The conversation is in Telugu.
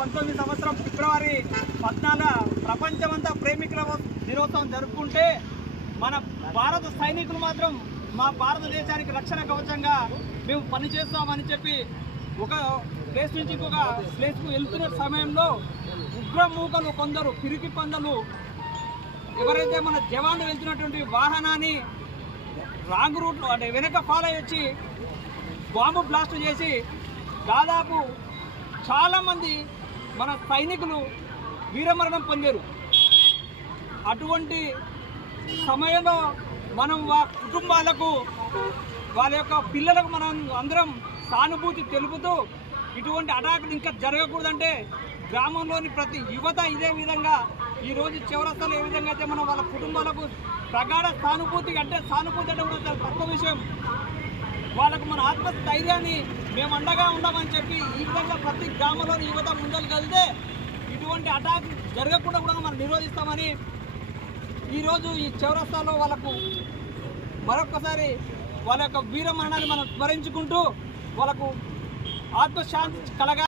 2019 సంవత్సరం ఫిబ్రవరి 14 ప్రపంచమంతా ప్రేమికుల దినోత్సవం జరుపుకుంటే మన భారత సైనికులు మాత్రం మా భారతదేశానికి రక్షణ కవచంగా మేము పనిచేస్తామని చెప్పి ఒక ప్లేస్ నుంచి ఇంకొక ప్లేస్కు వెళ్తున్న సమయంలో ఉగ్రమూకలు కొందరు పిరికి పందలు ఎవరైతే మన జవాన్లు వెళ్తున్నటువంటి వాహనాన్ని రాంగ్ రూట్లో అంటే వెనక ఫాలో వచ్చి బాంబు బ్లాస్ట్ చేసి దాదాపు చాలామంది మన సైనికులు వీరమరణం పొందారు. అటువంటి సమయంలో మనం కుటుంబాలకు వాళ్ళ యొక్క పిల్లలకు మనం అందరం సానుభూతి తెలుపుతూ ఇటువంటి అటాకులు ఇంకా జరగకూడదంటే గ్రామంలోని ప్రతి యువత ఇదే విధంగా ఈరోజు చౌరస్తాలో ఏ విధంగా అయితే మనం వాళ్ళ కుటుంబాలకు ప్రగాఢ సానుభూతి అంటే కూడా చాలా తక్కువ విషయం. వాళ్ళకు మన ఆత్మస్థైర్యాన్ని మేము అండగా ఉన్నామని చెప్పి ఈ విధంగా ప్రతి గ్రామంలోని యువత ముందలు కలిగితే ఇటువంటి అటాక్ జరగకుండా కూడా మనం నిరోధిస్తామని ఈరోజు ఈ చౌరస్తాలో వాళ్ళకు మరొకసారి వాళ్ళ యొక్క వీర మరణాన్ని మనం స్మరించుకుంటూ వాళ్ళకు ఆత్మశాంతి కలగా